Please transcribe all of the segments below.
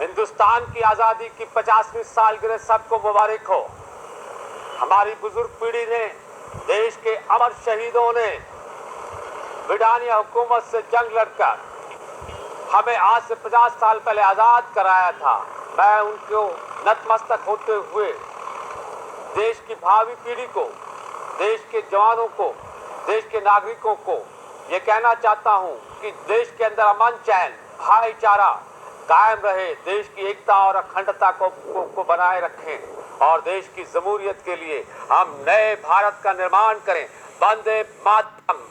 हिंदुस्तान की आजादी की 50वीं सालगिरह सबको मुबारक हो। हमारी बुजुर्ग पीढ़ी ने, देश के अमर शहीदों ने विधानीय हुकूमत से जंग लड़कर हमें आज से 50 साल पहले आजाद कराया था। मैं उनको नतमस्तक होते हुए देश की भावी पीढ़ी को, देश के जवानों को, देश के नागरिकों को ये कहना चाहता हूँ कि देश के अंदर अमन, चैन, भाईचारा कायम रहे, देश की एकता और अखंडता को बनाए रखें और देश की जमहूरियत के लिए हम नए भारत का निर्माण करें। वंदे मातरम।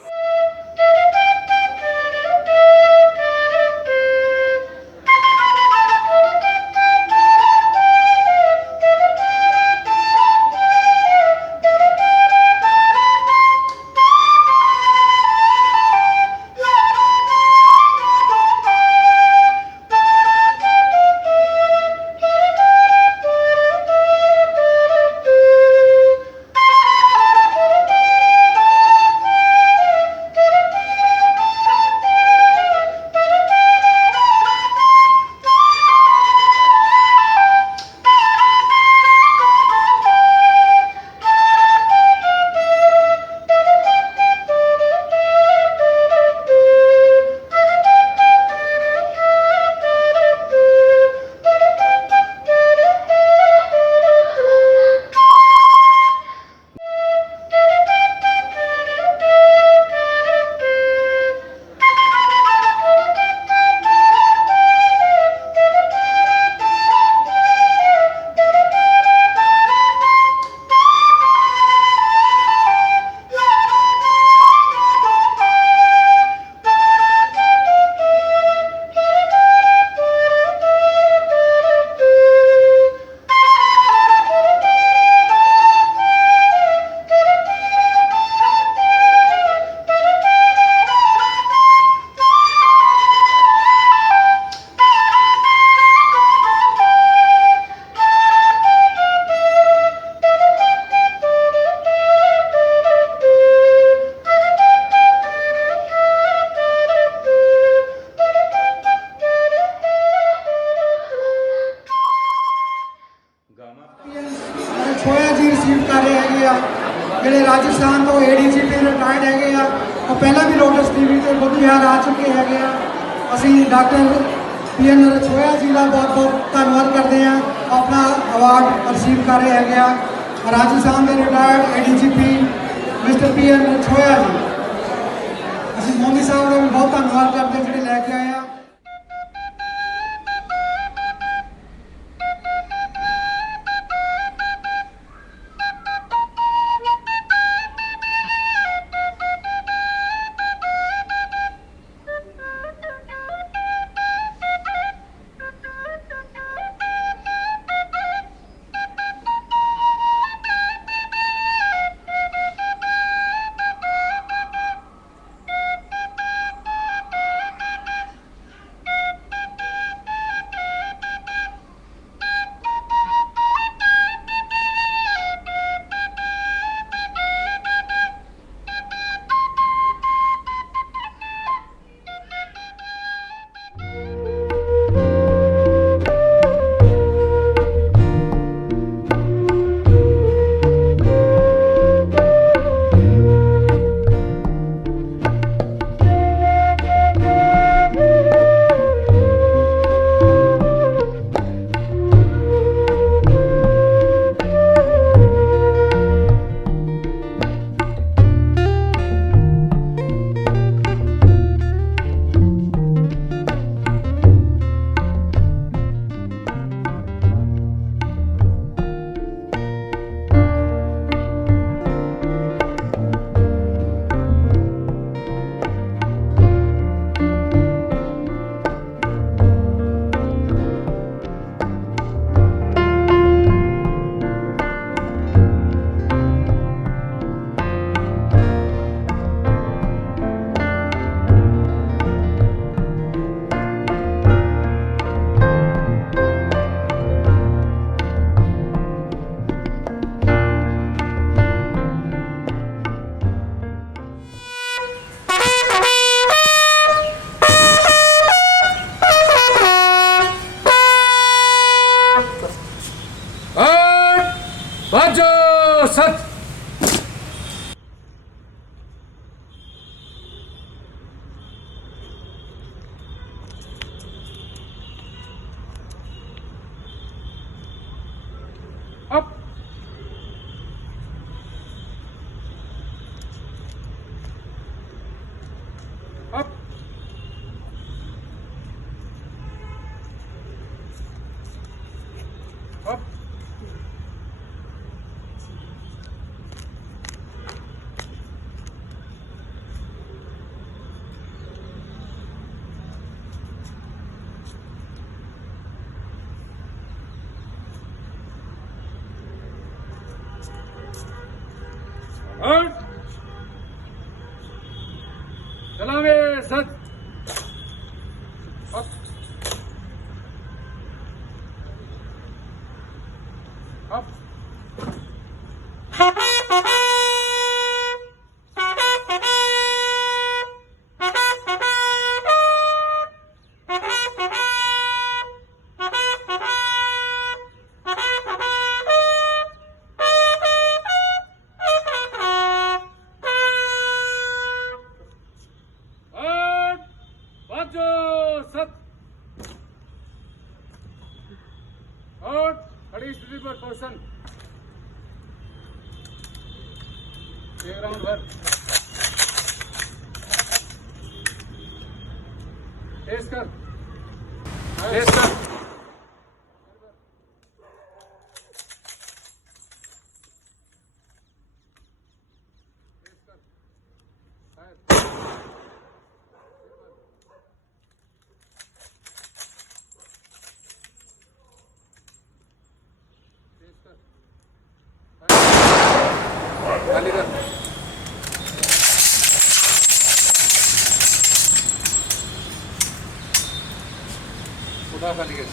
रछोया जी रिसीव कर रहे हैं ਜਿਹੜੇ राजस्थान तो ADGP रिटायर्ड है और पहला भी लोटस टीवी ਤੇ बुद्ध विहार आ चुके हैं। ਅਸੀਂ डॉक्टर PN रछोया जी का बहुत बहुत धन्यवाद करते हैं, अपना अवार्ड रिसीव कर रहे हैं राजस्थान के रिटायर्ड ADGP मिस्टर PN रछोया जी। ਅਸੀਂ मोदी साहब का भी बहुत धन्यवाद करते हैं जो लैके आए हैं। हट। सलामे सच। अप। अप। खड़ी स्थिति पर पर्सन एक राउंड भर टेस्ट कर टेस्ट कर खाली कर उठा खाली कर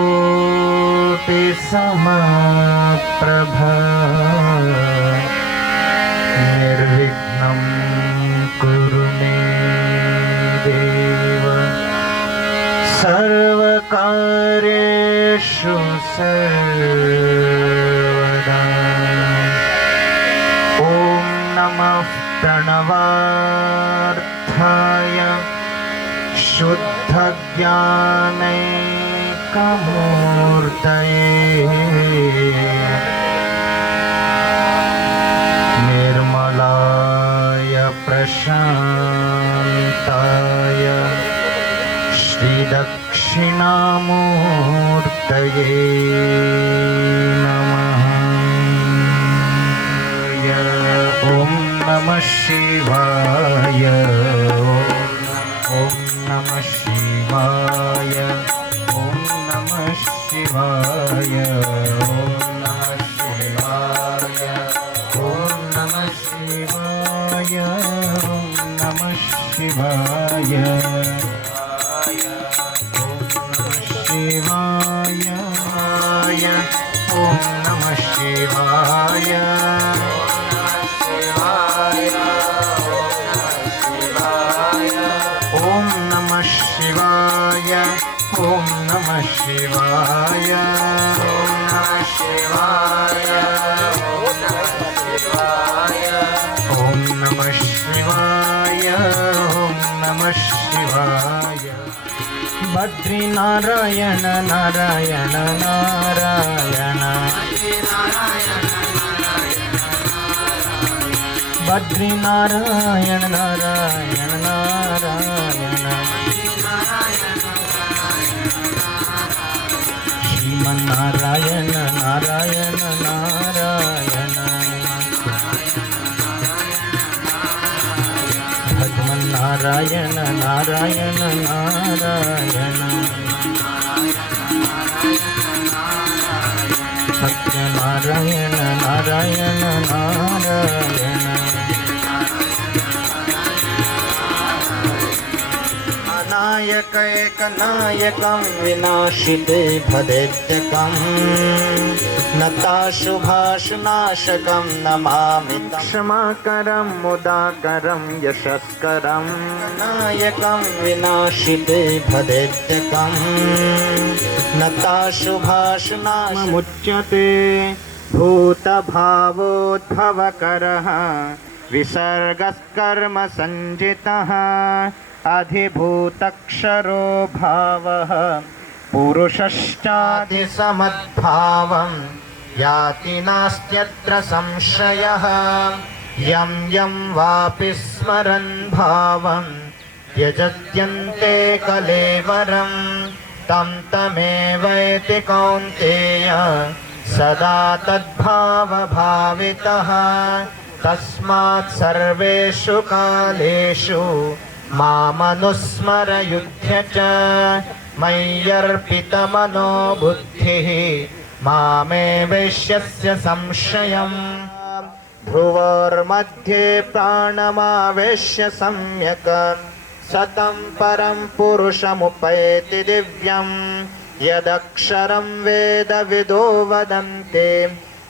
सूर्यकोटि समप्रभ निर्विघ्नं कुरु मे देव सर्वकार्येषु सर्वदा। ॐ नमः प्रणवार्थाय शुद्धज्ञानैकमूर्तये निर्मलाय प्रशान्ताय श्रीदक्षिणामूर्तये नमः। ॐ नमः शिवाय। ॐ नमः शिवाय। शिवाय ओम नमः शिवाय ओम नमः शिवाय ओम नमः शिवाय ओम नमः शिवाय शिवाय ओम नमः शिवाय ओम नमः शिवाय ओम नमः शिवाय ओम नमः शिवाय ओम नमः शिवाय ओम नमः शिवाय बद्री नारायण नारायण नारायण बद्री नारायण नारायण नारायण श्रीमन्नारायण नारायण नारायण भगवन्नारायण नारायण नारायण सत्यनारायण नारायण नारायण अनायक एकनायकं विनाशिते भदेत्यकं नताशुभाशुनाशकं नमामि क्षमाकरं मुदाकरं यशस्करं नायकं विनाशिते भदेत्यकं नताशुभाशुनाशमुच्यते भूतभावोद्भवकरः विसर्गस्कर्म संजितः अधिभूतक्षरो भावः पुरुषश्चाधिसमद्भावं याति नास्त्यत्र संशयः यं यं वापि स्मरन् भावं त्यजत्यन्ते कलेवरं तं तमेवैति कौन्तेय सदा तद्भावभावितः तस्मात् सर्वेषु कालेषु मामनुस्मरयुध्य च मय्यर्पितमनो बुद्धिः मामे वैश्यस्य संशयम् भ्रुवोर्मध्ये प्राणमावेश्य सम्यक् सतं परं पुरुषमुपैति दिव्यं यदक्षरं वेदविदो वदन्ति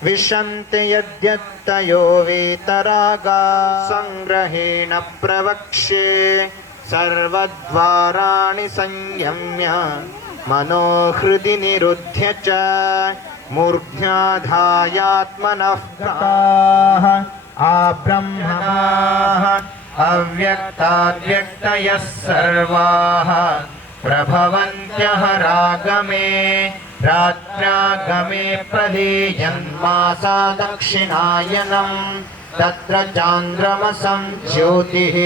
विशन्ति यद्यत्तयो वीतरागा संग्रहेण प्रवक्ष्ये सर्वद्वाराणि संयम्य मनोहृदि निरुध्य च मूर्ध्याधायात्मनः प्राः आब्रह्मणाः अव्यक्ताद्व्यक्तयः सर्वाः प्रभवन्त्यः रागमे रात्रागमे प्रलीयन्मासा दक्षिणायनं तत्र चान्द्रमसं ज्योतिः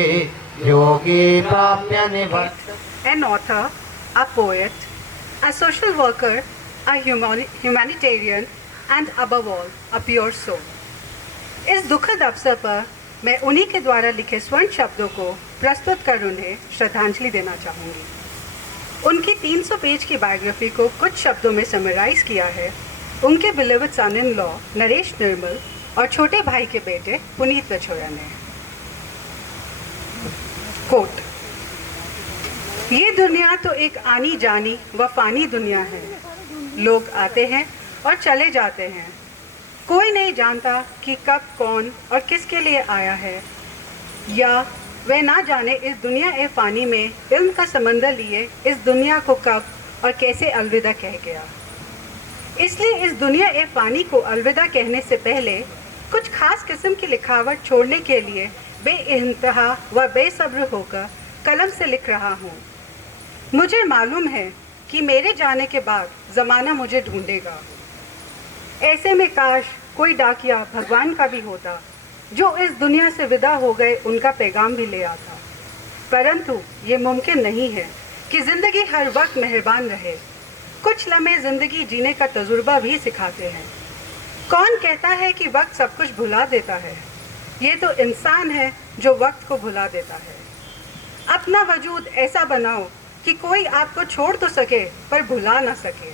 योगी प्राप्य निवर्तते. An author, a poet, a social worker, a humanitarian and above all a pure soul. इस दुखद अवसर पर मैं उन्हीं के द्वारा लिखे स्वर्ण शब्दों को प्रस्तुत कर उन्हें श्रद्धांजलि देना चाहूँगी. उनकी 300 पेज की बायोग्राफी को कुछ शब्दों में समराइज किया है उनके beloved son in law Naresh Nirmal और छोटे भाई के बेटे पुनीत रछोया ने. कोट: ये दुनिया तो एक आनी जानी व फानी दुनिया है. लोग आते हैं और चले जाते हैं. कोई नहीं जानता कि कब कौन और किसके लिए आया है, या वह ना जाने इस दुनिया ए फानी में इल्म का समंदर लिए इस दुनिया को कब और कैसे अलविदा कह गया. इसलिए इस दुनिया ए फानी को अलविदा कहने से पहले कुछ खास किस्म की लिखावट छोड़ने के लिए बेइंतहा व बेसब्र होकर कलम से लिख रहा हूँ. मुझे मालूम है कि मेरे जाने के बाद ज़माना मुझे ढूंढेगा. ऐसे में काश कोई डाकिया भगवान का भी होता जो इस दुनिया से विदा हो गए उनका पैगाम भी ले आता. परंतु ये मुमकिन नहीं है कि ज़िंदगी हर वक्त मेहरबान रहे. कुछ लम्हे ज़िंदगी जीने का तजुर्बा भी सिखाते हैं. कौन कहता है कि वक्त सब कुछ भुला देता है? ये तो इंसान है जो वक्त को भुला देता है. अपना वजूद ऐसा बनाओ कि कोई आपको छोड़ तो सके पर भुला ना सके।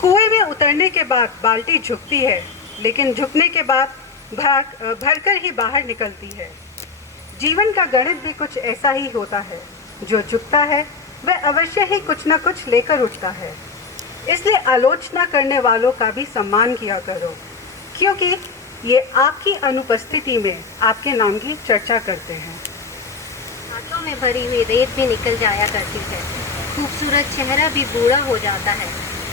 कुएं में उतरने के बाद बाल्टी झुकती है, लेकिन झुकने के बाद भरकर ही बाहर निकलती है। जीवन का गणित भी कुछ ऐसा ही होता है, जो झुकता है वह अवश्य ही कुछ न कुछ लेकर उठता है। इसलिए आलोचना करने वालों का भी सम्मान किया करो, क्योंकि ये आपकी अनुपस्थिति में आपके नाम की चर्चा करते हैं। हाथों में भरी हुई रेत भी निकल जाया करती है, खूबसूरत चेहरा भी बूढ़ा हो जाता है,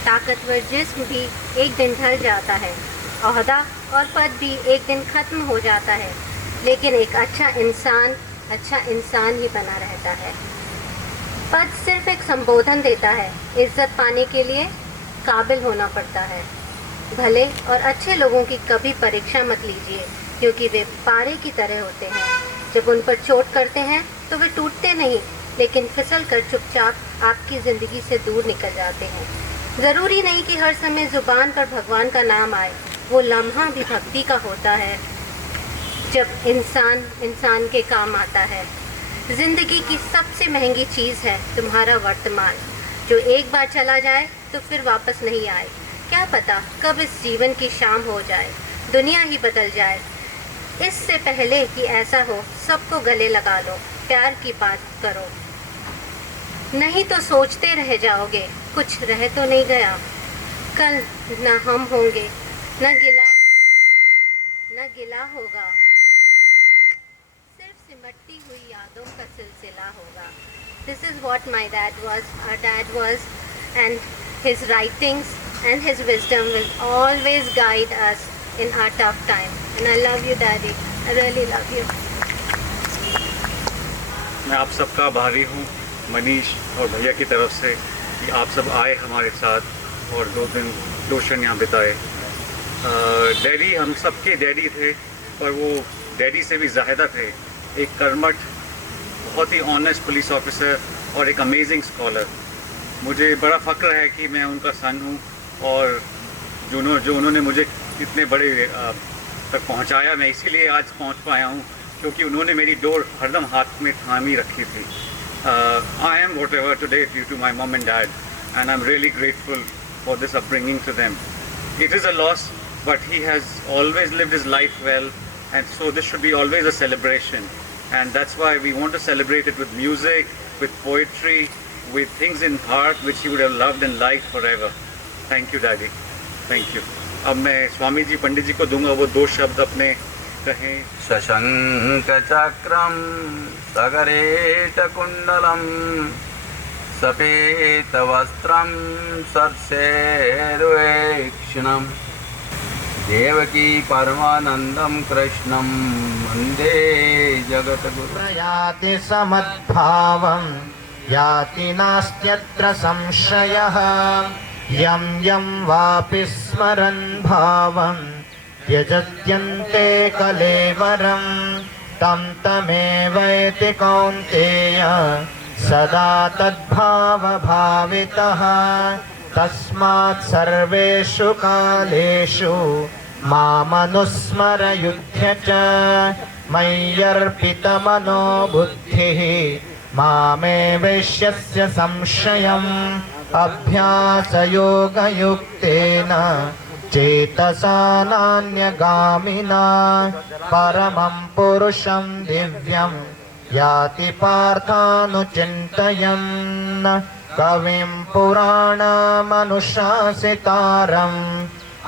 ताकतवर जिस्म भी एक दिन ढल जाता है, ओहदा और पद भी एक दिन खत्म हो जाता है, लेकिन एक अच्छा इंसान ही बना रहता है। पद सिर्फ एक संबोधन देता है, इज्जत पाने के लिए काबिल होना पड़ता है। भले और अच्छे लोगों की कभी परीक्षा मत लीजिए, क्योंकि वे पारे की तरह होते हैं। जब उन पर चोट करते हैं तो वे टूटते नहीं, लेकिन फिसल कर चुपचाप आपकी ज़िंदगी से दूर निकल जाते हैं। ज़रूरी नहीं कि हर समय ज़ुबान पर भगवान का नाम आए, वो लम्हा भी भक्ति का होता है जब इंसान के काम आता है। ज़िंदगी की सबसे महंगी चीज़ है तुम्हारा वर्तमान, जो एक बार चला जाए तो फिर वापस नहीं आए। क्या पता कब इस जीवन की शाम हो जाए, दुनिया ही बदल जाए। इससे पहले कि ऐसा हो, सबको गले लगा लो, प्यार की बात करो, नहीं तो सोचते रह जाओगे कुछ रह तो नहीं गया। कल न हम होंगे न गिला होगा, सिर्फ सिमटती हुई यादों का सिलसिला होगा। This is what my dad was, our dad was, and his writings and his wisdom will always guide us in our tough time. And I love you, Daddy. I really love you. मैं आप सबका आभारी हूँ मनीष और भैया की तरफ से कि आप सब आए हमारे साथ और 2 दिन 2 क्षण यहाँ बिताए। डैडी हम सबके डैडी थे, पर वो डैडी से भी ज़्यादा थे। एक कर्मठ, बहुत ही ऑनेस्ट पुलिस ऑफिसर और एक अमेजिंग स्कॉलर। मुझे बड़ा फ़ख्र है कि मैं उनका सन हूँ, और जो उन्होंने मुझे इतने बड़े तक पहुँचाया, मैं इसीलिए आज पहुँच पाया हूँ क्योंकि उन्होंने मेरी डोर हरदम हाथ में थामी रखी थी। I am whatever today due to my mom and dad, and I am really grateful for this upbringing to them. It is a loss, but he has always lived his life well, and so this should be always a celebration. And that's why we want to celebrate it with music, with poetry, with things in heart which he would have loved and liked forever. Thank you, Daddy. Thank you. अब मैं स्वामी जी पंडित जी को दूंगा वो 2 शब्द अपने कहें। शशंक चक्रम सगरेट कुंडलम सपेत वस्त्रम सर्षेरुक्षणम देवकी परमानंदम कृष्णम वंदे जगद्गुरु। याति समद्भावं याति नास्त्यत्र संशयः, यं यं वापि स्मरन् भावं त्यजत्यन्ते कलेवरं, तं तमेवैति कौन्तेय सदा तद्भावभावितः। तस्मात् सर्वेषु कालेषु मामनुस्मरयुध्य च, मय्यर्पितमनो बुद्धिः मामे वैश्यस्य संशयम्। अभ्यासयोगयुक्तेन चेतसा नान्यगामिना, परमं पुरुषं दिव्यं याति पार्थानुचिन्तयन्। कविं पुराणमनुशासितारम्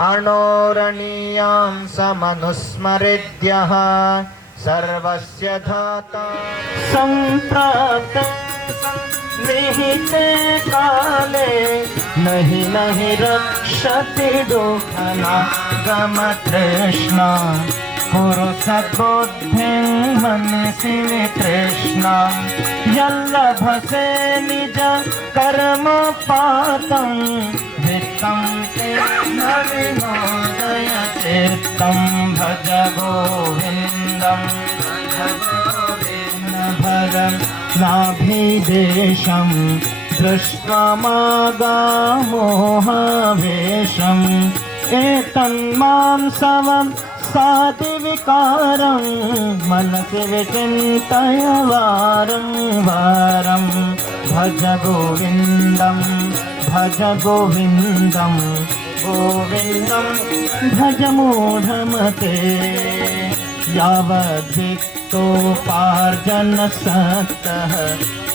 अणोरणीयां समनुस्मरेद्यः, सर्वस्य धाता सम्प्राप्ते निहिते काले, नहि नहि रक्षति दुःखनागम तृष्णा। कुरु सद्बुद्धिं मनसि वितृष्णा, यल्लभसे निज कर्म पातं। वित्तं ते न विनोदय चित्तं, भज गोविन्दं भरं नाभिदेशं दृष्ट्वा मागामोहावेशम्। एतन्मां सवं साधिविकारं मनसि विचिन्तय वारं वारम्। भज गोविन्दं भज गोविन्दं गोविन्दं भज मूढमते यावद्वित्तोपार्जनसक्तः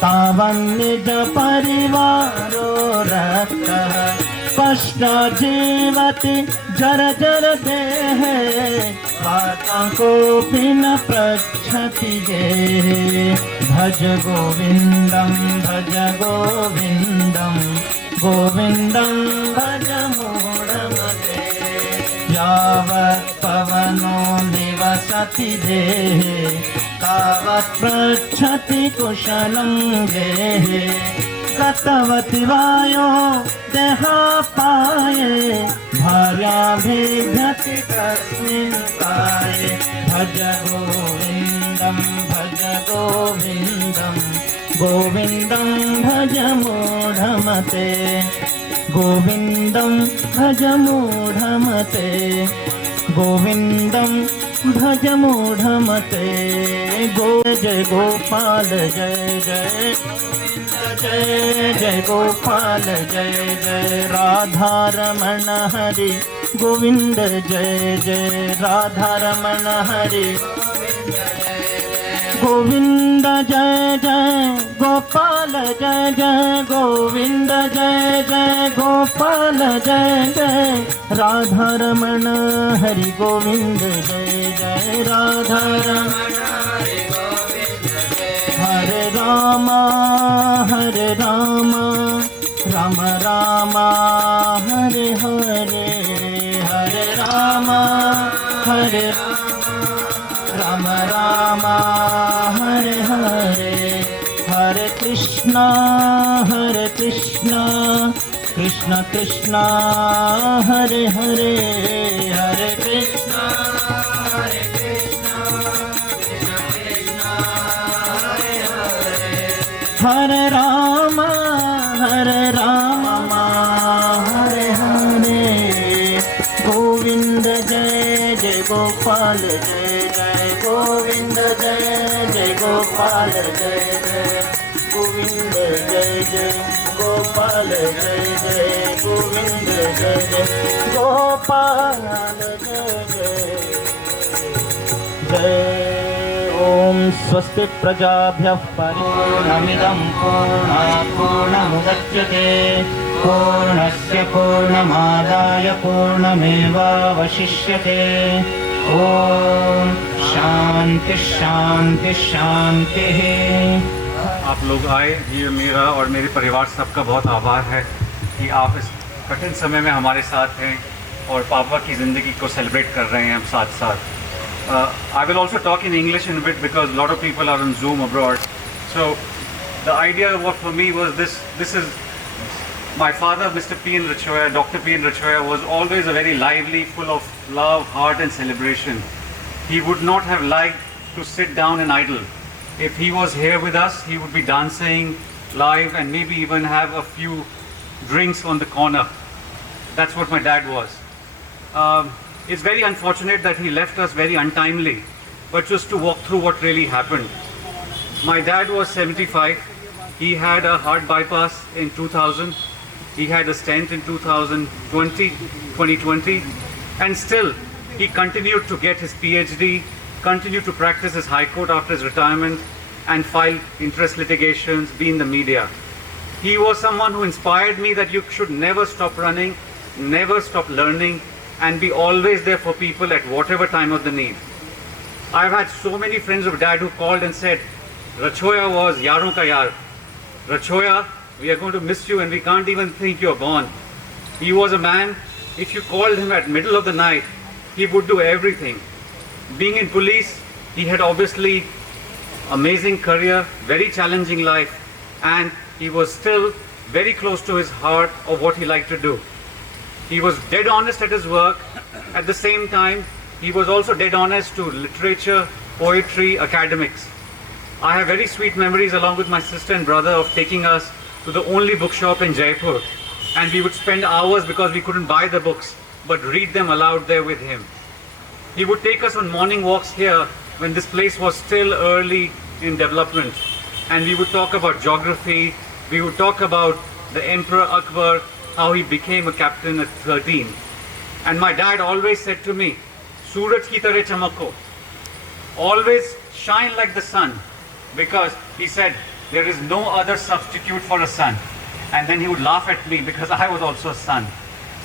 तावन्निज परिवारो रक्तः पश्चाजीवति जर जर देहे वाता कोऽपि न पृच्छति गेहे भज गोविन्दं गोविन्दं भज मूढमते यावत् पवनो निवसति देहे तावत् पृच्छति कुशलं गेहे गतवति वायो देहापाये भार्याभिभ्यति तस्मिन् काये भज गोविन्दं गोविन्दं भज मूढमते गोविन्दं भज मूढमते गोविन्दं भज मूढमते जय गोपाल जय जय जय जय गोपाल जय जय राधारमण हरि गोविंद जय जय राधारमण हरि गोविंद जय जय गोपाल जय जय गोविंद जय जय गोपाल जय जय राधारमण हरि गोविंद जय जय राधारमण हरि गोविंद जय हरे राम राम राम हरे हरे हरे राम राम राम हरे हरे हरे कृष्णा कृष्ण कृष्ण हरे हरे हरे कृष्णा हरे राम हरे हरे गोविंद जय जय गोपाल जय जय गोविंद जय जय गोपाल जय जय गोविंद जय जय गोपाल जय जय गोविंद जय जय गोपाल जय जय ओम स्वस्ति प्रजाभ्यः परिपूर्णमिदं पूर्णात् पूर्णमुदच्यते पूर्णस्य पूर्णमादाय पूर्णमेवावशिष्यते ओम शांति शांति शांति। आप लोग आए, ये मेरा और मेरे परिवार सबका बहुत आभार है कि आप इस कठिन समय में हमारे साथ हैं और पापा की ज़िंदगी को सेलिब्रेट कर रहे हैं हम साथ साथ। I will also talk in English in a bit because a lot of people are on Zoom abroad. So the idea for me was this is my father, Mr. P. N. Rachhoya, Dr. P. N. Rachhoya was always a very lively, full of love, heart and celebration. He would not have liked to sit down and idle. If he was here with us, he would be dancing live and maybe even have a few drinks on the corner. That's what my dad was. It's very unfortunate that he left us very untimely, but just to walk through what really happened. My dad was 75. He had a heart bypass in 2000. He had a stent in 2020, and still he continued to get his PhD, continued to practice his High Court after his retirement, and file interest litigations, be in the media. He was someone who inspired me that you should never stop running, never stop learning, and be always there for people at whatever time of the need. I've had so many friends of dad who called and said, Rachhoya was yaron ka yaar. Rachhoya, we are going to miss you and we can't even think you're gone. He was a man, if you called him at middle of the night, he would do everything. Being in police, he had obviously amazing career, very challenging life, and he was still very close to his heart of what he liked to do. He was dead honest at his work. At the same time, he was also dead honest to literature, poetry, academics. I have very sweet memories along with my sister and brother of taking us to the only bookshop in Jaipur, and we would spend hours because we couldn't buy the books, but read them aloud there with him. He would take us on morning walks here when this place was still early in development, and we would talk about geography, we would talk about the Emperor Akbar, how he became a captain at 13. And my dad always said to me, Suraj ki tarah chamako, always shine like the sun, because he said there is no other substitute for a son. And then he would laugh at me because I was also a son.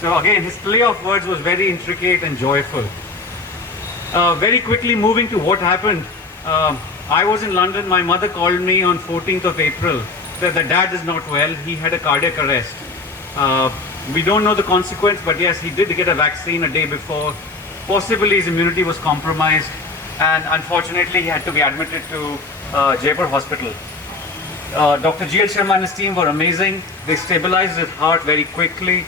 So again, his play of words was very intricate and joyful. Very quickly moving to what happened, I was in London. My mother called me on 14th of April that the dad is not well. He had a cardiac arrest. We don't know the consequence, but yes, he did get a vaccine a day before. Possibly his immunity was compromised, and unfortunately he had to be admitted to Jaipur Hospital. Dr. G.L. Sharma and his team were amazing. They stabilized his heart very quickly,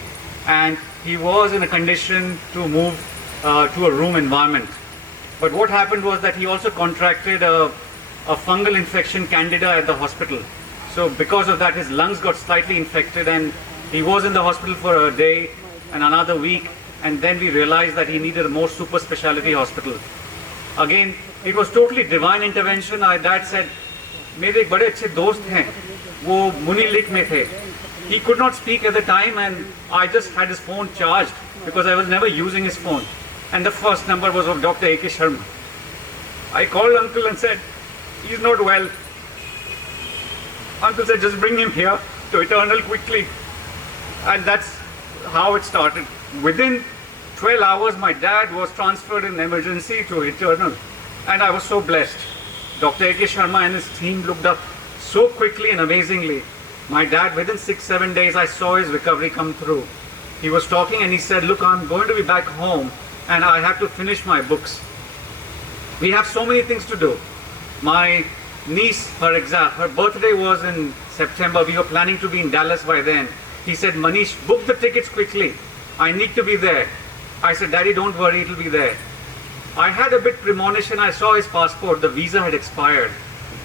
and he was in a condition to move to a room environment. But what happened was that he also contracted a fungal infection, candida, at the hospital. So because of that, his lungs got slightly infected, and he was in the hospital for a day and another week, and then we realized that he needed a more super specialty hospital. Again, it was totally divine intervention. My dad said, मेरे एक बड़े अच्छे दोस्त हैं, वो मुनि लिक में थे. He could not speak at the time, and I just had his phone charged because I was never using his phone. And the first number was of Dr. A.K. Sharma. I called uncle and said, he's not well. Uncle said, just bring him here to Eternal quickly. And that's how it started. Within 12 hours, my dad was transferred in emergency to Eternal. And I was so blessed. Dr. A.K. Sharma and his team looked up so quickly and amazingly. My dad, within 6-7 days, I saw his recovery come through. He was talking and he said, look, I'm going to be back home and I have to finish my books. We have so many things to do. My niece, her birthday was in September. We were planning to be in Dallas by then. He said, Manish, book the tickets quickly. I need to be there. I said, Daddy, don't worry, it'll be there. I had a bit premonition. I saw his passport. The visa had expired.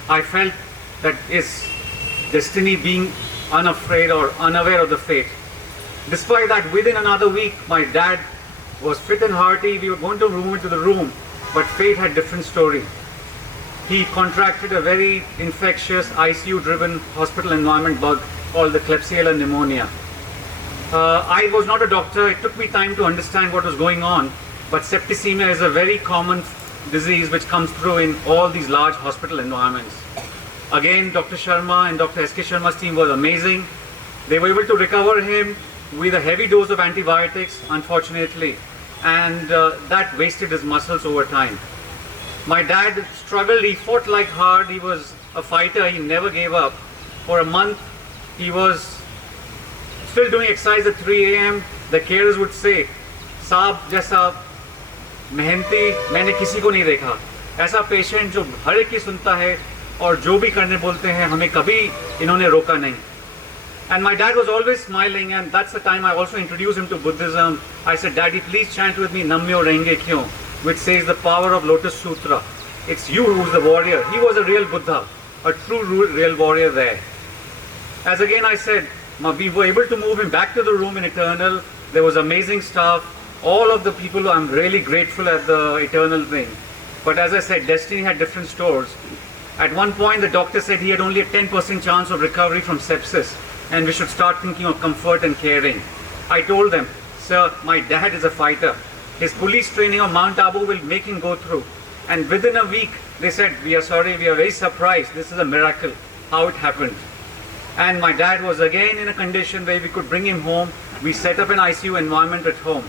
I felt that his destiny, being unafraid or unaware of the fate. Despite that, within another week, my dad was fit and hearty. We were going to move into the room, but fate had different story. He contracted a very infectious ICU-driven hospital environment bug called the Klebsiella pneumonia. I was not a doctor. It took me time to understand what was going on, but septicemia is a very common disease which comes through in all these large hospital environments. Again, Dr. Sharma and Dr. S.K. Sharma's team was amazing. They were able to recover him with a heavy dose of antibiotics, unfortunately, and that wasted his muscles over time. My dad struggled. He fought like hard. He was a fighter. He never gave up. For a month, he was still doing exercise at 3 a.m. The carers would say, "Saab jaisa मेहनती मैंने किसी को नहीं देखा." ऐसा patient जो हर एक की सुनता है और जो भी करने बोलते हैं, हमें कभी इन्होंने रोका नहीं. And my dad was always smiling, and that's the time I also introduced him to Buddhism. I said, Daddy, please chant with me Namyo Renge Kyo, which says the power of Lotus Sutra. It's you who's the warrior. He was a real Buddha, a true real warrior there. As again I said, we were able to move him back to the room in Eternal. There was amazing staff. All of the people, I'm really grateful at the Eternal thing. But as I said, destiny had different stores. At one point, the doctor said he had only a 10% chance of recovery from sepsis, and we should start thinking of comfort and caring. I told them, sir, my dad is a fighter. His police training on Mount Abu will make him go through. And within a week, they said, we are sorry, we are very surprised. This is a miracle, how it happened. And my dad was again in a condition where we could bring him home. We set up an ICU environment at home.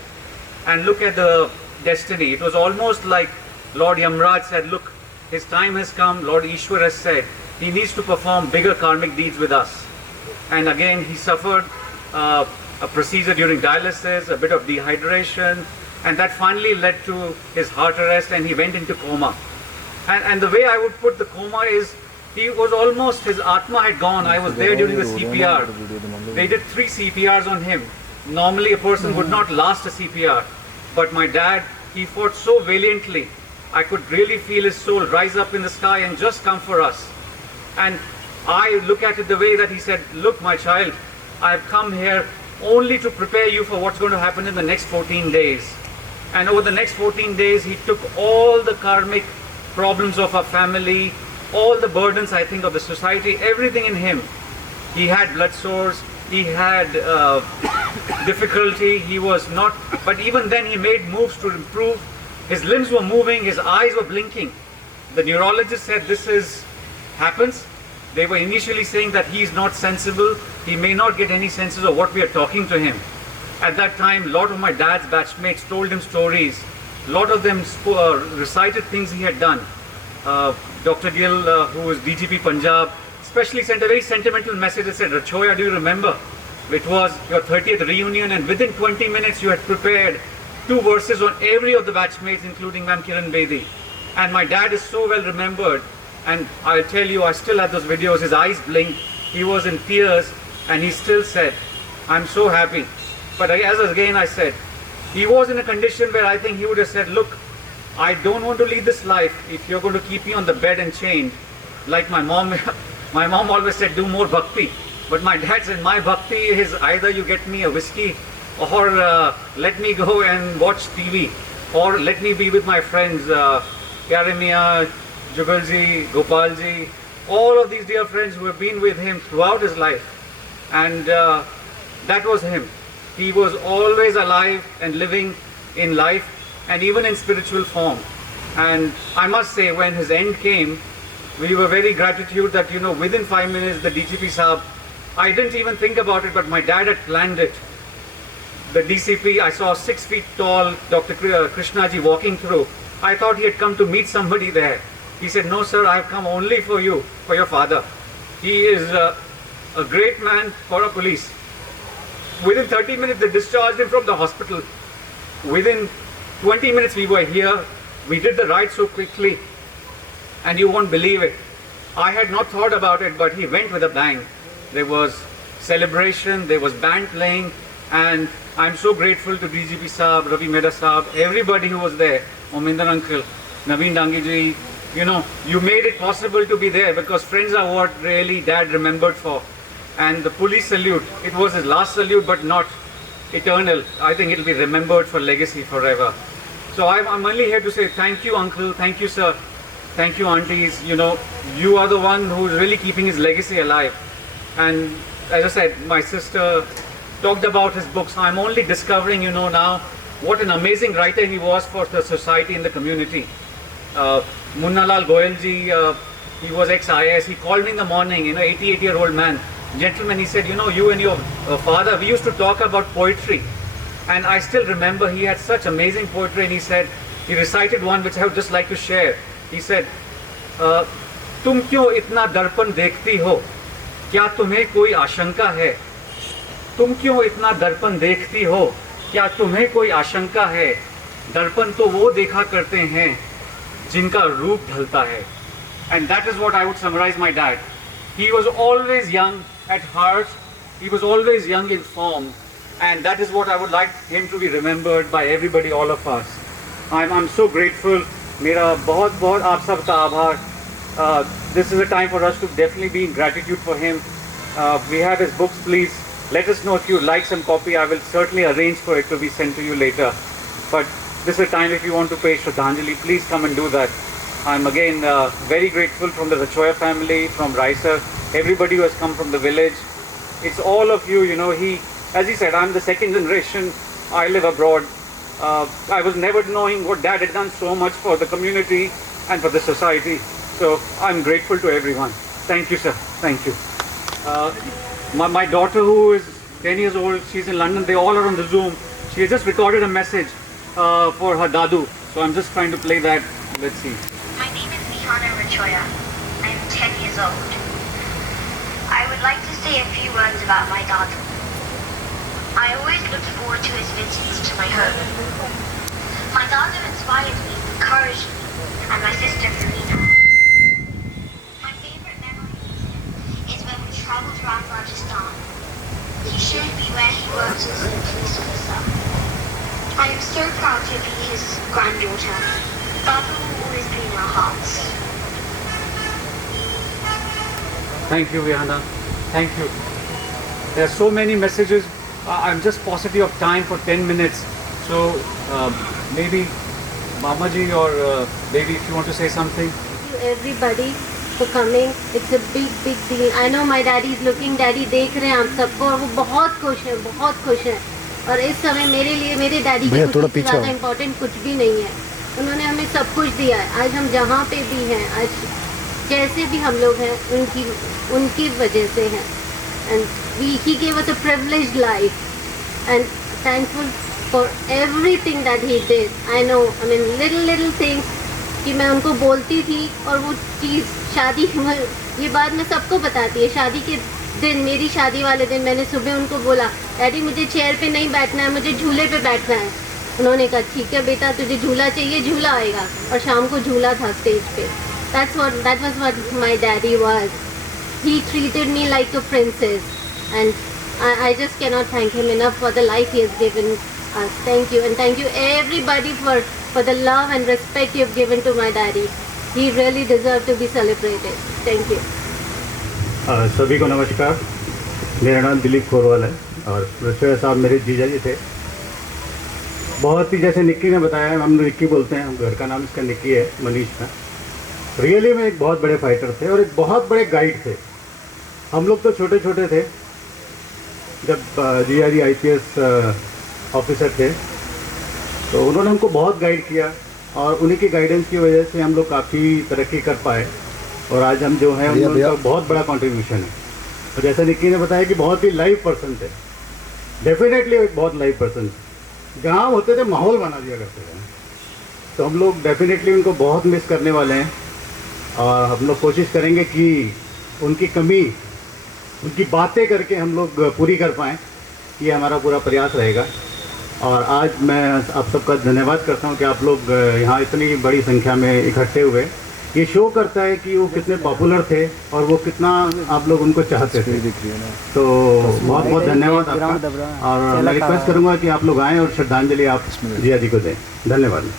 And look at the destiny. It was almost like Lord Yamraj said, look, his time has come. Lord Ishwar has said, he needs to perform bigger karmic deeds with us. And again, he suffered a procedure during dialysis, a bit of dehydration, and that finally led to his heart arrest, and he went into coma. And the way I would put the coma is, he was almost, his Atma had gone. I was there during the CPR. They did 3 CPRs on him. Normally a person would not last a CPR. But my dad, he fought so valiantly. I could really feel his soul rise up in the sky and just come for us. And I look at it the way that he said, look, my child, I have come here only to prepare you for what's going to happen in the next 14 days. And over the next 14 days, he took all the karmic problems of our family, all the burdens, I think, of the society, everything in him. He had blood sores, he had difficulty, he was not, but even then he made moves to improve. His limbs were moving, his eyes were blinking. The neurologist said this happens. They were initially saying that he is not sensible, he may not get any senses of what we are talking to him. At that time, a lot of my dad's batchmates told him stories. A lot of them recited things he had done. Dr. Gill, who was DGP Punjab, especially sent a very sentimental message that said, Rachhoya, do you remember? It was your 30th reunion and within 20 minutes you had prepared 2 verses on every of the batchmates, including Ma'am Kiran Bedi. And my dad is so well remembered, and I'll tell you, I still have those videos, his eyes blinked, he was in tears, and he still said, I'm so happy. But as again I said, he was in a condition where I think he would have said, look, I don't want to lead this life if you're going to keep me on the bed and chained. Like my mom always said, do more bhakti. But my dad said, my bhakti is either you get me a whiskey or let me go and watch TV or let me be with my friends, Pyare Miyan, Jugalji, Gopalji, all of these dear friends who have been with him throughout his life. And that was him. He was always alive and living in life and even in spiritual form. And I must say, when his end came, we were very gratitude that, within 5 minutes, the DGP Saab, I didn't even think about it, but my dad had planned it. The DCP, I saw 6 feet tall Dr. Krishnaji walking through. I thought he had come to meet somebody there. He said, no sir, I have come only for you, for your father. He is a great man for our police. Within 30 minutes, they discharged him from the hospital. Within 20 minutes, we were here. We did the ride so quickly, and you won't believe it. I had not thought about it, but he went with a bang. There was celebration, there was band playing, and I'm so grateful to DGP Saab, Ravi Mehta Saab, everybody who was there, Ominder Uncle, Naveen Dangi ji. You made it possible to be there because friends are what really Dad remembered for. And the police salute, it was his last salute, but not eternal. I think it'll be remembered for legacy forever. So I'm only here to say thank you, Uncle, thank you, sir, thank you, aunties. You are the one who's really keeping his legacy alive. And as I said, my sister talked about his books. I'm only discovering, now what an amazing writer he was for the society and the community. Munna Lal Goyal ji, he was ex-IS. He called me in the morning, 88-year-old man. Gentleman, he said, you and your father, we used to talk about poetry. And I still remember he had such amazing poetry, and he recited one which I would just like to share. He said, तुम क्यों इतना दर्पण देखती हो, क्या तुम्हें कोई आशंका है? तुम क्यों इतना दर्पण देखती हो, क्या तुम्हें कोई आशंका है? दर्पण तो वो देखा करते हैं जिनका रूप ढलता है. And that is what I would summarize my dad. He was always young at heart, he was always young in form, and that is what I would like him to be remembered by everybody, all of us. I'm so grateful. Mera bahut bahut aap sab ka aabhar. This is a time for us to definitely be in gratitude for him. We have his books, please. Let us know if you like some copy. I will certainly arrange for it to be sent to you later. But this is a time if you want to pay Shradhanjali, please come and do that. I'm again very grateful from the Rachhoya family, from Raiger, everybody who has come from the village. It's all of you, as he said, I'm the second generation, I live abroad. I was never knowing what Dad had done so much for the community and for the society. So I'm grateful to everyone. Thank you, sir. Thank you. My daughter, who is 10 years old, she's in London. They all are on the Zoom. She has just recorded a message for her Dadu. So I'm just trying to play that. Let's see. My name is Rachhoya. I'm 10 years old. I would like to say a few words about my Dadu. I always looked forward to his visits to my home. My Dadu inspired me, encouraged me, and my sister Farina. My favorite memory is when we traveled around Rajasthan. He showed me where he worked as a police officer. I am so proud to be his granddaughter. Dadu will always be in our hearts. Thank you, Vihana. Thank you. There are so many messages. I'm just positive of time for 10 minutes. So maybe Mamaji or Devi, if you want to say something. Thank you everybody for coming. It's a big deal. I know my daddy is looking. Daddy देख रहे हैं आप सबको और वो बहुत खुश हैं. और इस समय मेरे लिए मेरे डैडी की खुशी से ज़्यादा इम्पोर्टेंट कुछ भी नहीं है. उन्होंने हमें सब कुछ दिया है. आज हम जहाँ पे भी हैं, आज जैसे भी हम लोग हैं, उनकी वजह से हैं. And he gave us a privileged life. And thankful for everything that he did. I know, I mean, little things कि मैं उनको बोलती थी और वो चीज़ शादी, ये बात मैं सबको बताती है. शादी के दिन, मेरी शादी वाले दिन, मैंने सुबह उनको बोला, डैडी मुझे चेयर पे नहीं बैठना है, मुझे झूले पे बैठना है. उन्होंने कहा ठीक है बेटा, तुझे झूला चाहिए, झूला आएगा. और शाम को झूला था स्टेज पे. that was what my daddy was. He treated me like a princess, and I just cannot thank him enough for the life he has given us. Thank you, and thank you everybody for the love and respect you have given to my daddy. He really deserved to be celebrated. Thank you. सभी को नमस्कार. मेरा नाम दिलीप खोरवाल है और रचोया साहब मेरे जीजा जी थे. बहुत ही जैसे निक्की ने बताया, हम निक्की बोलते हैं, हम घर का नाम इसका निक्की है, मनीष का. रियली में एक बहुत बड़े फाइटर थे और एक बहुत बड़े गाइड थे. हम लोग तो छोटे थे जब जीजा जी IPS ऑफिसर थे, तो उन्होंने हमको बहुत गाइड किया और उन्हीं की गाइडेंस की वजह से हम लोग काफ़ी तरक्की कर पाए और आज हम जो हैं उनका बहुत बड़ा कंट्रीब्यूशन है. और जैसा निक्की ने बताया कि बहुत ही लाइव पर्सन थे. डेफिनेटली एक बहुत लाइव पर्सन. जहाँ होते थे माहौल बना दिया करते थे. तो हम लोग डेफिनेटली उनको बहुत मिस करने वाले हैं और हम लोग कोशिश करेंगे कि उनकी कमी, उनकी बातें करके हम लोग पूरी कर पाएँ. ये हमारा पूरा प्रयास रहेगा. और आज मैं आप सबका धन्यवाद करता हूँ कि आप लोग यहाँ इतनी बड़ी संख्या में इकट्ठे हुए. ये शो करता है कि वो कितने पॉपुलर थे और वो कितना आप लोग उनको चाहते थे. तो बहुत बहुत धन्यवाद आपका. और मैं रिक्वेस्ट करूँगा कि आप लोग आएँ और श्रद्धांजलि आप जिया जी को दें. धन्यवाद.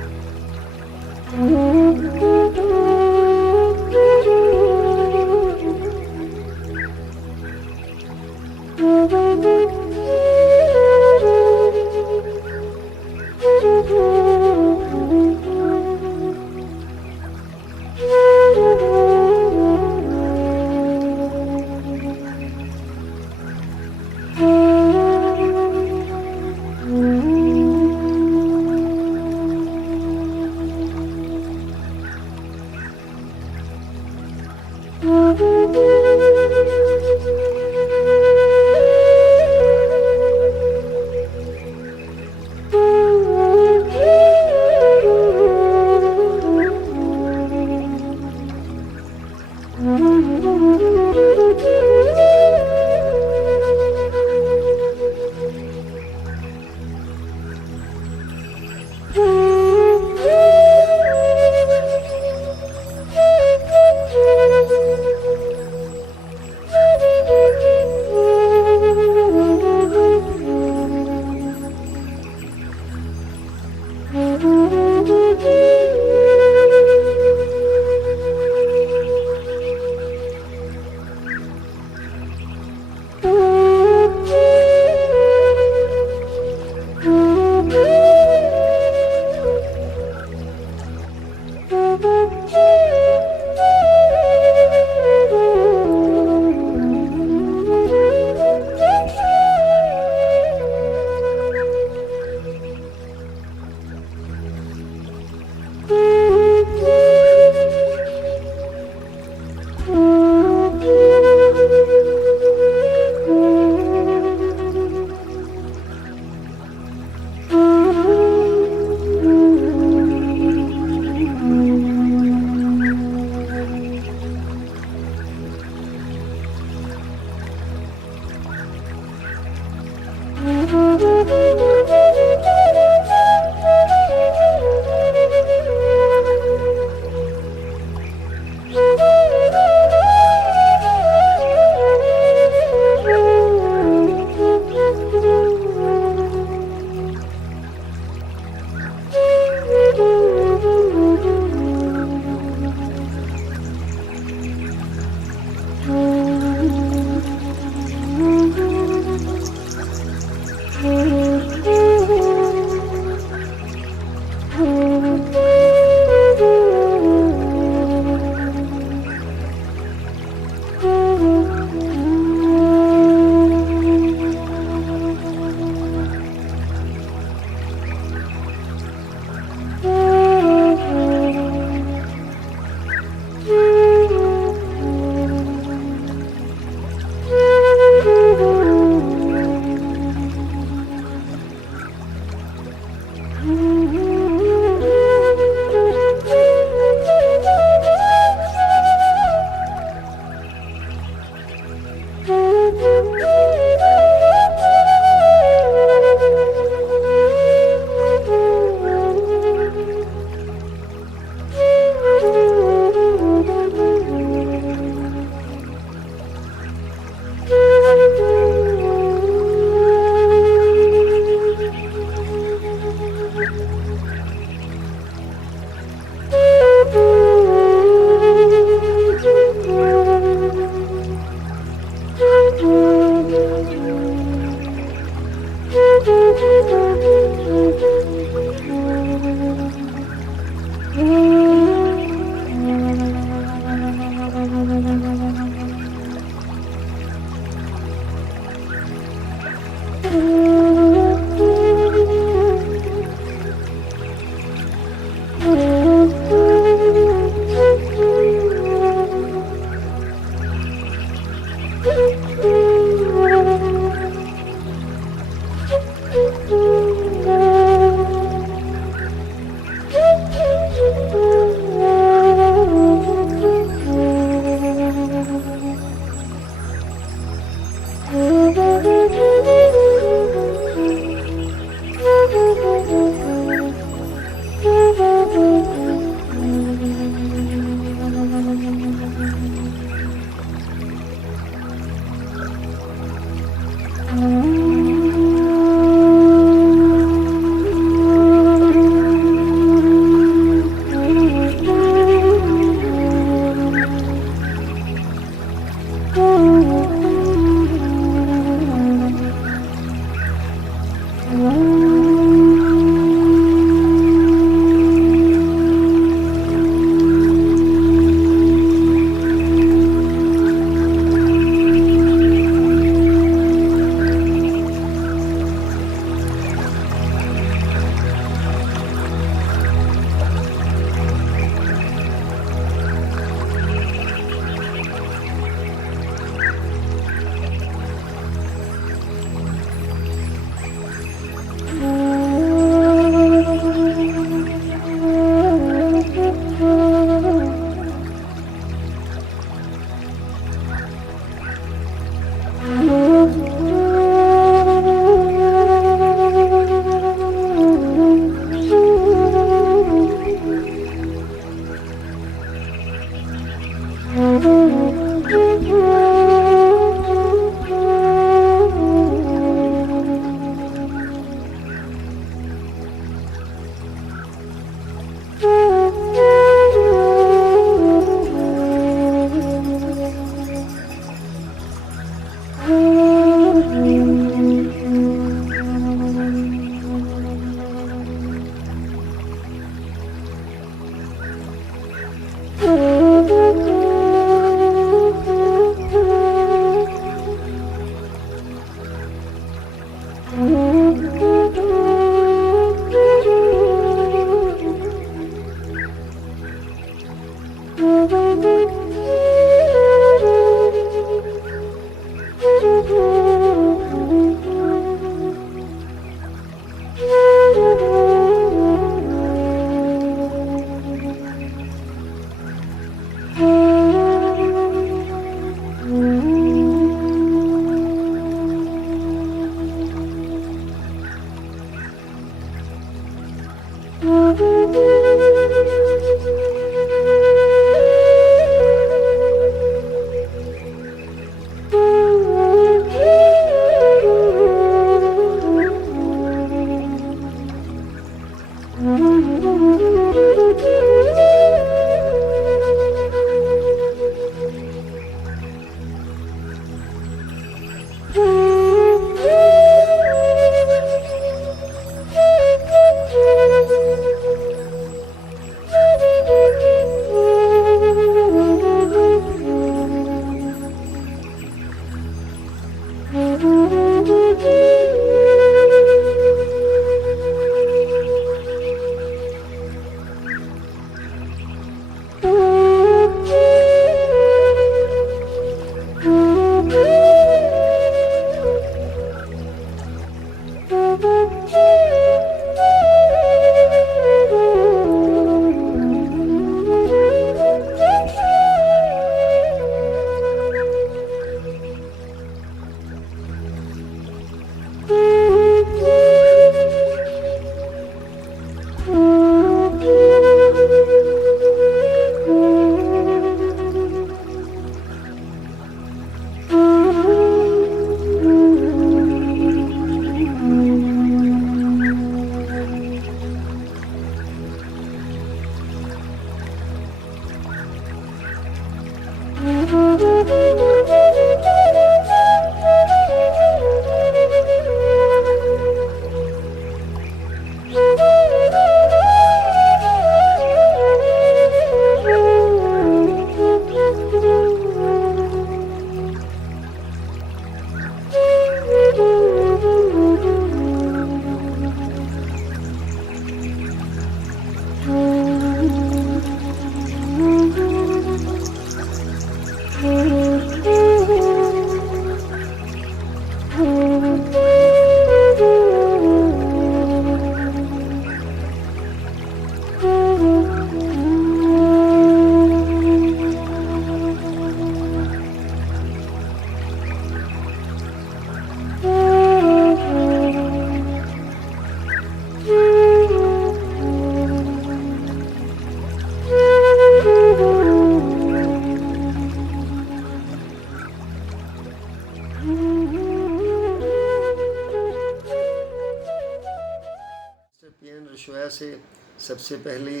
सबसे पहली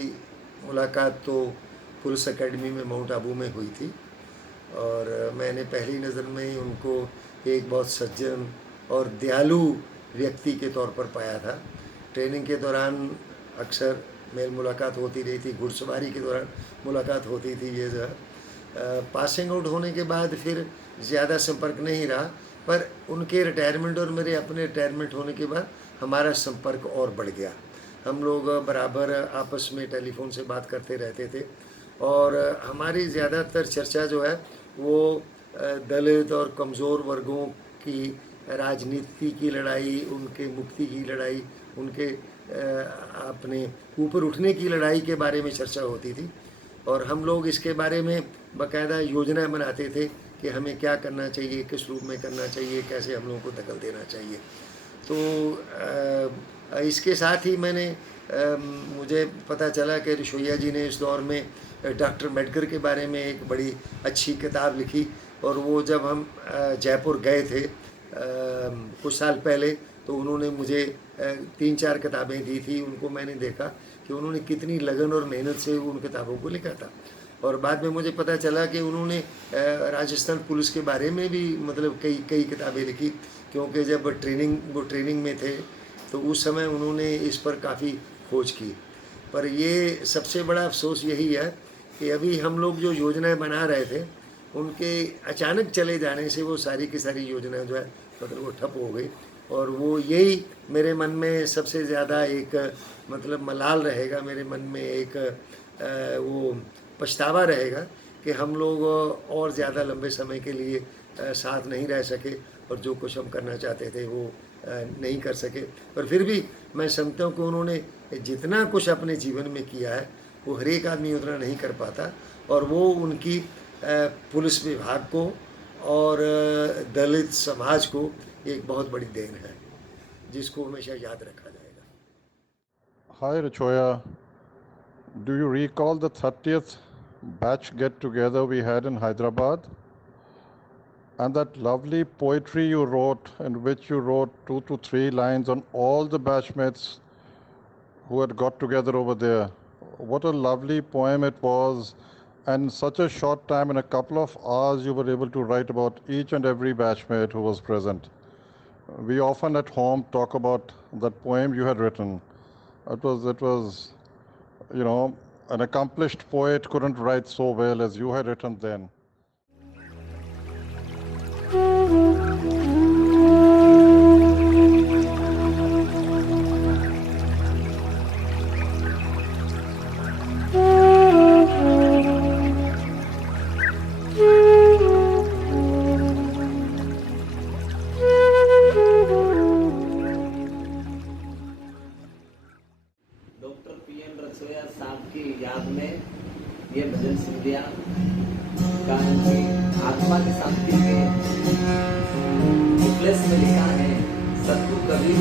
मुलाकात तो पुलिस एकेडमी में माउंट आबू में हुई थी और मैंने पहली नज़र में ही उनको एक बहुत सज्जन और दयालु व्यक्ति के तौर पर पाया था। ट्रेनिंग के दौरान अक्सर मेल मुलाकात होती रही थी, घुड़सवारी के दौरान मुलाकात होती थी। ये जो पासिंग आउट होने के बाद फिर ज़्यादा संपर्क नहीं रहा, पर उनके रिटायरमेंट और मेरे अपने रिटायरमेंट होने के बाद हमारा संपर्क और बढ़ गया। हम लोग बराबर आपस में टेलीफोन से बात करते रहते थे और हमारी ज़्यादातर चर्चा जो है वो दलित और कमज़ोर वर्गों की राजनीति की लड़ाई, उनके मुक्ति की लड़ाई, उनके अपने ऊपर उठने की लड़ाई के बारे में चर्चा होती थी और हम लोग इसके बारे में बाकायदा योजना बनाते थे कि हमें क्या करना चाहिए, किस रूप में करना चाहिए, कैसे हम लोगों को दखल देना चाहिए। तो इसके साथ ही मुझे पता चला कि रशोया जी ने इस दौर में डॉक्टर अम्बेडकर के बारे में एक बड़ी अच्छी किताब लिखी और वो जब हम जयपुर गए थे कुछ साल पहले तो उन्होंने मुझे 3-4 किताबें दी थी। उनको मैंने देखा कि उन्होंने कितनी लगन और मेहनत से उन किताबों को लिखा था और बाद में मुझे पता चला कि उन्होंने राजस्थान पुलिस के बारे में भी मतलब कई किताबें लिखी, क्योंकि जब वो ट्रेनिंग में थे तो उस समय उन्होंने इस पर काफ़ी खोज की। पर ये सबसे बड़ा अफसोस यही है कि अभी हम लोग जो योजनाएं बना रहे थे उनके अचानक चले जाने से वो सारी की सारी योजनाएं जो है मतलब वो ठप हो गई और वो यही मेरे मन में सबसे ज़्यादा एक मतलब मलाल रहेगा, मेरे मन में एक वो पछतावा रहेगा कि हम लोग और ज़्यादा लंबे समय के लिए साथ नहीं रह सके और जो कुछ हम करना चाहते थे वो नहीं कर सके। पर फिर भी मैं समझता हूँ कि उन्होंने जितना कुछ अपने जीवन में किया है वो हर एक आदमी उतना नहीं कर पाता और वो उनकी पुलिस विभाग को और दलित समाज को एक बहुत बड़ी देन है जिसको हमेशा याद रखा जाएगा। Hi Rachhoya, do you recall the 30th batch get together we had in Hyderabad and that lovely poetry you wrote in which you wrote 2 to 3 lines on all the batchmates who had got together over there? What a lovely poem it was, and in such a short time, in a couple of hours, you were able to write about each and every batchmate who was present. We often at home talk about that poem you had written. It was, you know, an accomplished poet couldn't write so well as you had written then. ये भजन सुन लिया कारण की आत्मा की शांति के English में लिखा है सत्तू कवि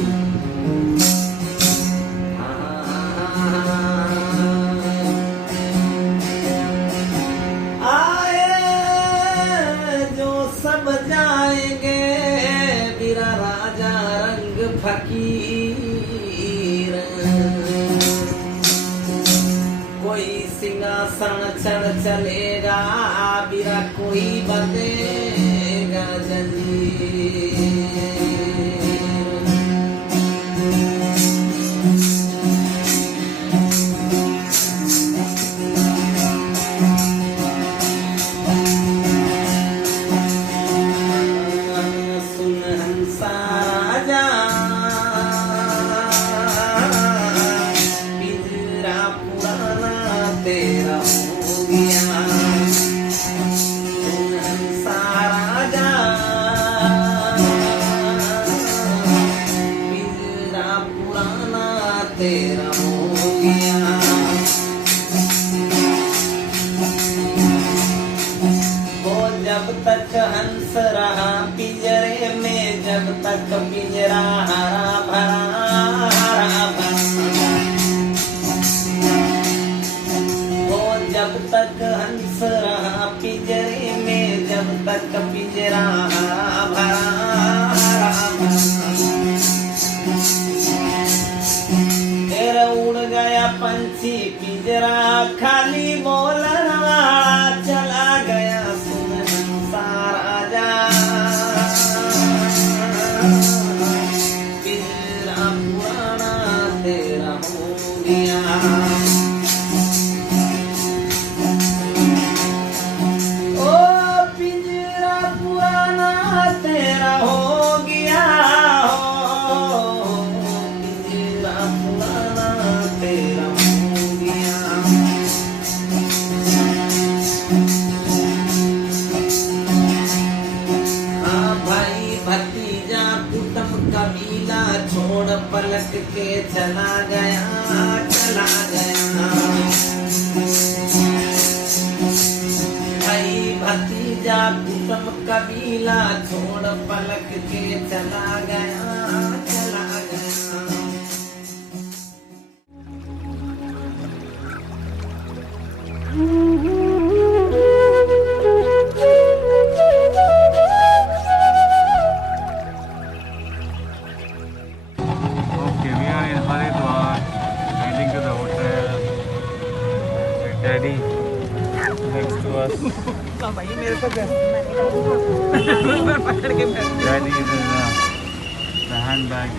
आए जो सब जाएंगे मेरा राजा रंग फकीर कोई सिंहासन चढ़ चलेगा बिरा कोई बंदेगा जंजीर सुन हंसा राजा पिंजरा पुराना तेरा हो गया सुन हंसा राजा पिंजरा पुराना तेरा हो गया वो जब तक हंस रहा पिंजरे में जब तक पिंजरा हरा भरा वो जब तक हंस रहा पिंजरे में जब तक पिंजरा हरा भरा फिर उड़ गया पंछ पलट के चला गया, चला गया। भाई भतीजा कुटुंब कबीला छोड़ पलट के चला गया, चला गया। Okay, we are in Haridwar, heading to the hotel. Daddy next to us. Daddy is in the handbag.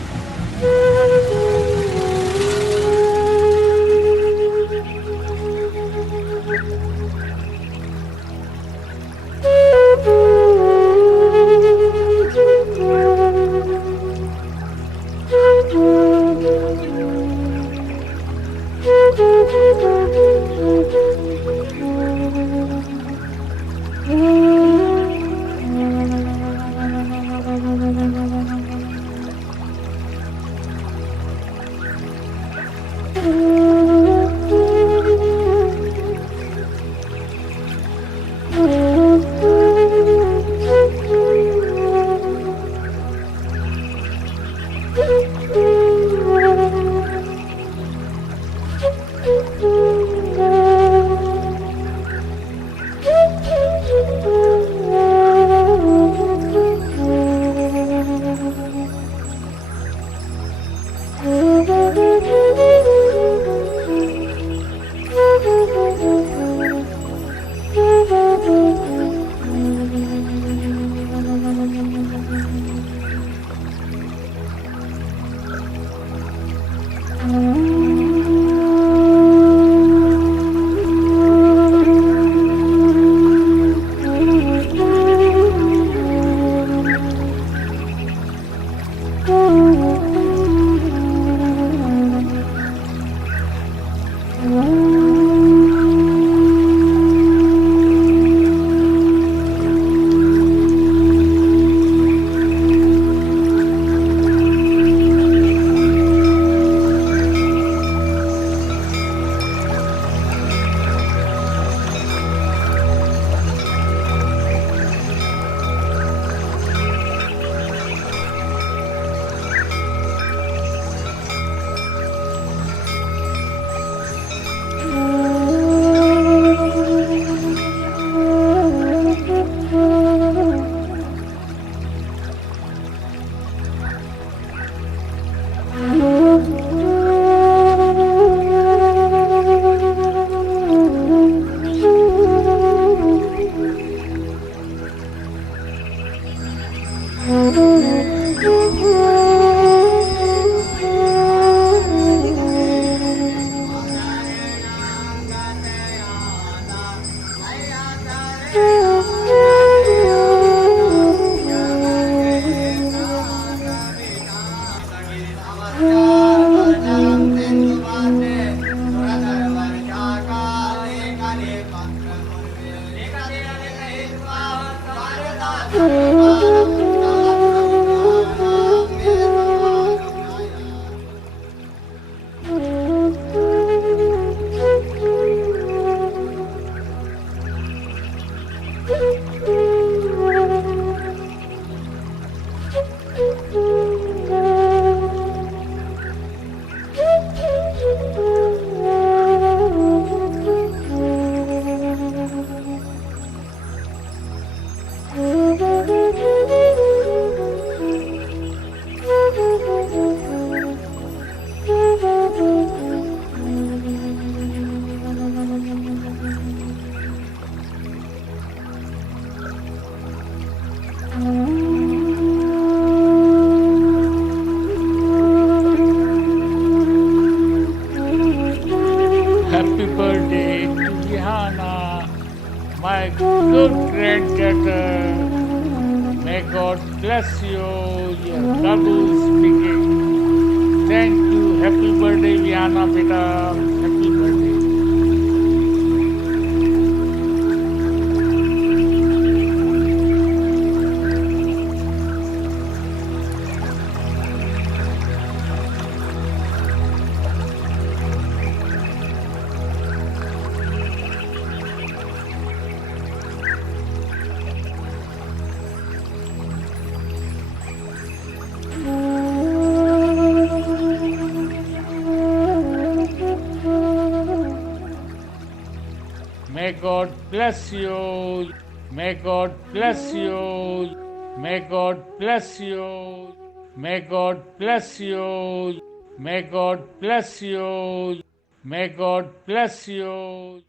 Happy birthday to Rihanna, my good granddaughter. May God bless you, your double speaking. Thank you. Happy birthday, Rihanna, beta. Happy birthday. God bless you. May God bless you. May God bless you. May God bless you. May God bless you. May God bless you.